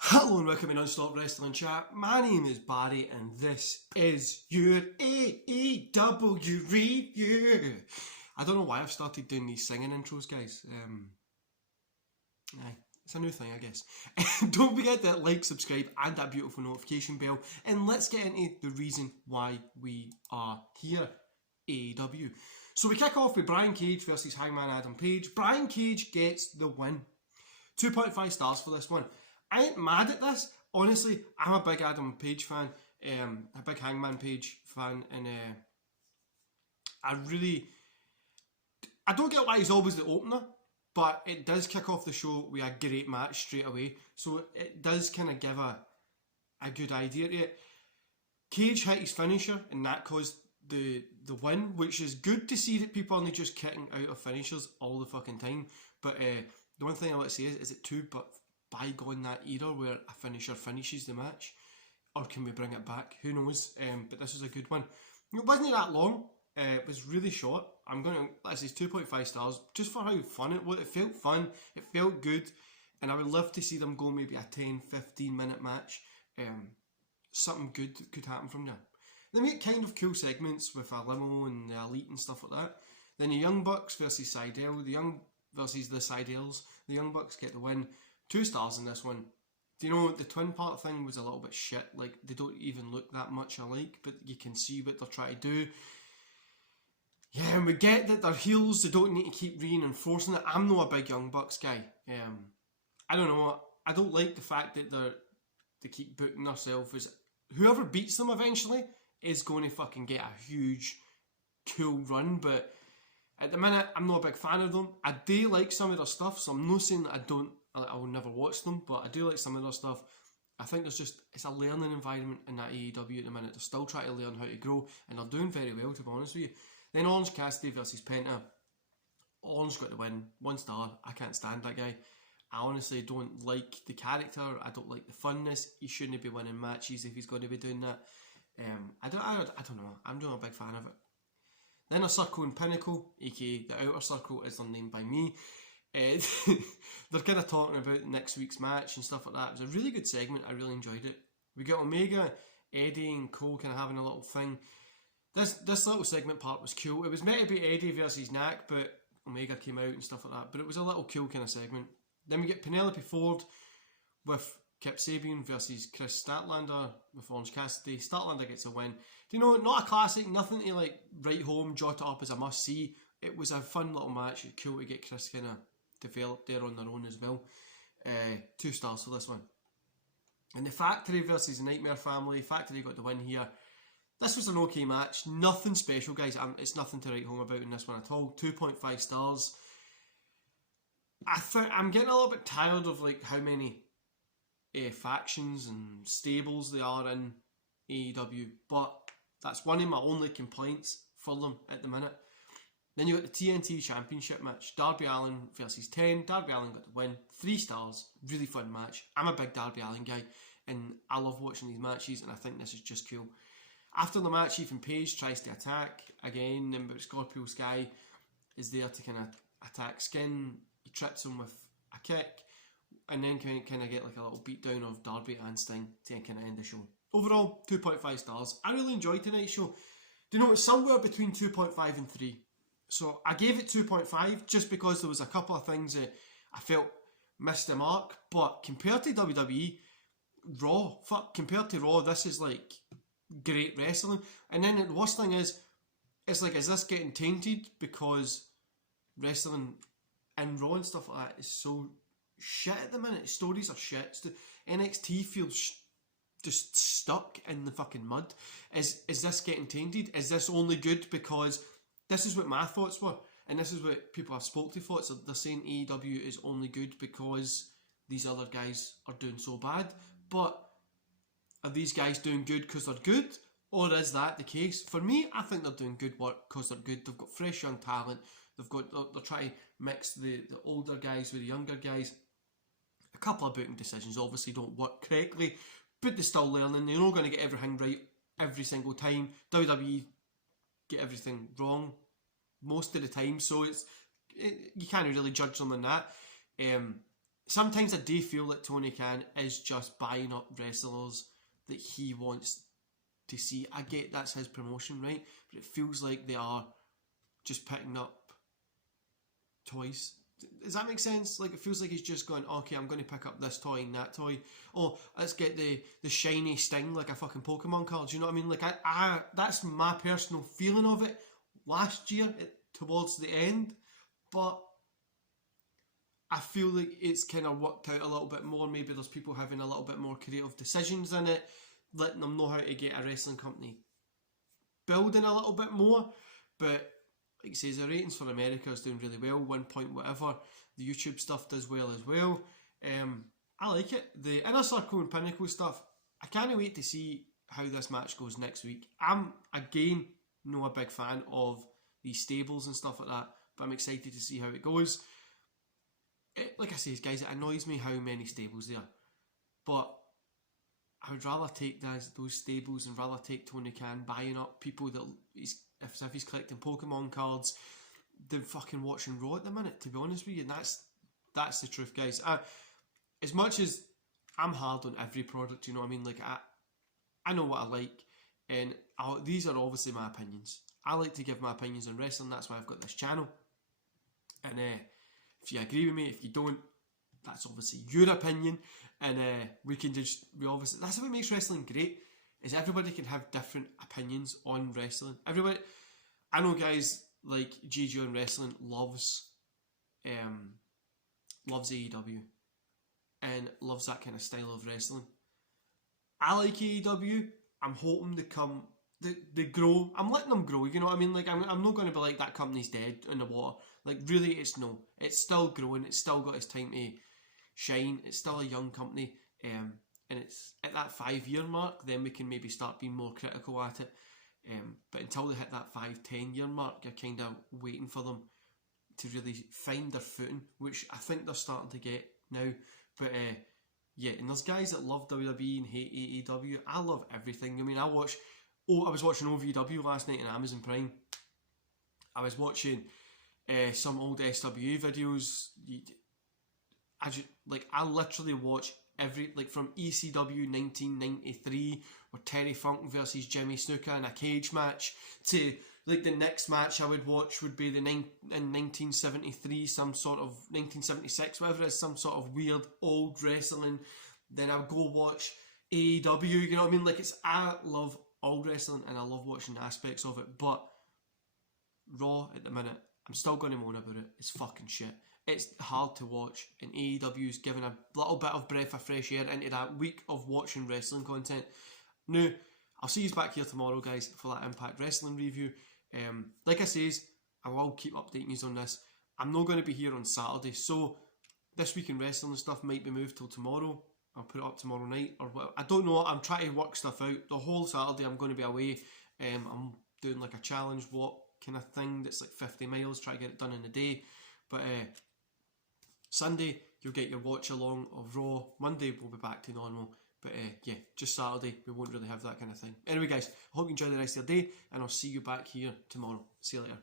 Hello and welcome to Non-Stop Wrestling Chat. My name is Barry and this is your AEW review. I don't know why I've started doing these singing intros, guys. It's a new thing, I guess. Don't forget to like, subscribe and that beautiful notification bell. And let's get into the reason why we are here, AEW. So we kick off with Brian Cage versus Hangman Adam Page. Brian Cage gets the win. 2.5 stars for this one. I ain't mad at this. Honestly, I'm a big Adam Page fan, a big Hangman Page fan, and I don't get why he's always the opener, but it does kick off the show with a great match straight away, so it does kind of give a good idea to it. Cage hit his finisher, and that caused the win, which is good to see that people aren't just kicking out of finishers all the fucking time. But the one thing I want to say is it too bygone that era where a finisher finishes the match, or can we bring it back? Who knows? But this was a good one. It wasn't that long. It was really short. I'm going to, let's say 2.5 stars just for how fun it was. It felt fun. It felt good. And I would love to see them go maybe a 10-15 minute match. Something good could happen from there. They make kind of cool segments with a limo and the Elite and stuff like that. Then the Young Bucks versus Seidel. The Young versus the Seidels. The Young Bucks get the win. 2 stars in this one. Do you know, the twin part thing was a little bit shit. Like, they don't even look that much alike, but you can see what they're trying to do. Yeah, and we get that they're heels, they don't need to keep reinforcing it. I'm not a big Young Bucks guy. I don't know, I don't like the fact that they keep booking themselves as whoever beats them eventually is going to fucking get a huge, cool run, but at the minute, I'm not a big fan of them. I do like some of their stuff, so I'm not saying that I will never watch them, but I do like some of their stuff. I think it's a learning environment in that AEW at the minute. They're still trying to learn how to grow, and they're doing very well, to be honest with you. Then Orange Cassidy versus Penta. Orange got the win, 1 star. I can't stand that guy. I honestly don't like the character. I don't like the funness. He shouldn't be winning matches if he's going to be doing that. I don't know. I'm not a big fan of it. Then a Circle and Pinnacle, aka the Outer Circle, is their name by me. They're kind of talking about next week's match and stuff like that. It was a really good segment. I really enjoyed it. We got Omega, Eddie and Cole kind of having a little thing. This little segment part was cool. It was meant to be Eddie versus Knack, but Omega came out and stuff like that. But it was a little cool kind of segment. Then we get Penelope Ford with Kip Sabian versus Chris Statlander with Orange Cassidy. Statlander gets a win. Do you know, not a classic, nothing to like write home, jot it up as a must see. It was a fun little match. It's cool to get Chris kind of developed there on their own as well. 2 stars for this one. And the Factory versus the Nightmare Family. Factory got the win here. This was an okay match. Nothing special, guys. It's nothing to write home about in this one at all. 2.5 stars. I'm getting a little bit tired of like how many factions and stables they are in AEW, but that's one of my only complaints for them at the minute. Then you got the TNT Championship match, Darby Allin versus 10. Darby Allin got the win, 3 stars, really fun match. I'm a big Darby Allin guy, and I love watching these matches, and I think this is just cool. After the match, Ethan Page tries to attack again, but Scorpio Sky is there to kind of attack Skin. He trips him with a kick, and then kind of get like a little beatdown of Darby and Sting to kind of end the show. Overall, 2.5 stars. I really enjoyed tonight's show. Do you know, it's somewhere between 2.5 and 3. So I gave it 2.5 just because there was a couple of things that I felt missed the mark. But compared to WWE, compared to Raw, this is like great wrestling. And then the worst thing is, it's like, is this getting tainted because wrestling and Raw and stuff like that is so shit at the minute? Stories are shit. NXT feels just stuck in the fucking mud. Is this getting tainted? Is this only good because... This is what my thoughts were, and this is what people I've spoke to thought. So they're saying AEW is only good because these other guys are doing so bad. But are these guys doing good because they're good, or is that the case? For me, I think they're doing good work because they're good. They've got fresh young talent. They're trying to mix the older guys with the younger guys. A couple of booking decisions obviously don't work correctly, but they're still learning. They're not going to get everything right every single time. WWE get everything wrong most of the time, so you can't really judge them on that. sometimes I do feel that Tony Khan is just buying up wrestlers that he wants to see. I get that's his promotion, right? But it feels like they are just picking up toys. Does that make sense? Like, it feels like he's just going, okay, I'm going to pick up this toy and that toy. Oh, let's get the shiny Sting like a fucking Pokemon card. Do you know what I mean? Like, I that's my personal feeling of it last year towards the end. But I feel like it's kind of worked out a little bit more. Maybe there's people having a little bit more creative decisions in it, letting them know how to get a wrestling company building a little bit more. But like I say, the ratings for America is doing really well, 1 point whatever. The YouTube stuff does well as well. I like it. The Inner Circle and Pinnacle stuff, I can't wait to see how this match goes next week. I'm, again, not a big fan of these stables and stuff like that, but I'm excited to see how it goes. Like I say, guys, it annoys me how many stables there are. But I would rather take those stables and rather take Tony Khan buying up people that if he's collecting Pokemon cards than fucking watching Raw at the minute, to be honest with you. And that's the truth, guys. As much as I'm hard on every product, you know what I mean? Like, I know what I like, and these are obviously my opinions. I like to give my opinions on wrestling, that's why I've got this channel. And if you agree with me, if you don't, that's obviously your opinion. And obviously, that's what makes wrestling great, is everybody can have different opinions on wrestling. Everybody, I know guys like GG on Wrestling loves AEW and loves that kind of style of wrestling. I like AEW. I'm hoping they grow. I'm letting them grow, you know what I mean? Like, I'm not going to be like, that company's dead in the water. Like, really, it's still growing. It's still got its time to shine. It's still a young company. And it's at that 5-year mark, then we can maybe start being more critical at it. But until they hit that 5-10 year mark, you're kind of waiting for them to really find their footing, which I think they're starting to get now. But yeah, and there's guys that love WWE and hate AEW. I love everything. I mean, I was watching OVW last night on Amazon Prime. I was watching some old SWA videos. I literally watch from ECW 1993, where Terry Funk versus Jimmy Snuka in a cage match, to like the next match I would watch would be in 1973, some sort of 1976, whatever it is, some sort of weird old wrestling. Then I would go watch AEW, you know what I mean? Like, I love old wrestling and I love watching aspects of it, but Raw at the minute, I'm still going to moan about it. It's fucking shit. It's hard to watch, and AEW's given a little bit of breath of fresh air into that week of watching wrestling content. Now, I'll see you back here tomorrow, guys, for that Impact Wrestling review. Like I says, I will keep updating you on this. I'm not going to be here on Saturday, so this week in wrestling and stuff might be moved till tomorrow. I'll put it up tomorrow night, or whatever. I don't know. I'm trying to work stuff out. The whole Saturday I'm going to be away. I'm doing like a challenge walk kind of thing that's like 50 miles, try to get it done in a day. But Sunday, you'll get your watch along of Raw. Monday, we'll be back to normal. But yeah, just Saturday, we won't really have that kind of thing. Anyway, guys, I hope you enjoy the rest of your day, and I'll see you back here tomorrow. See you later.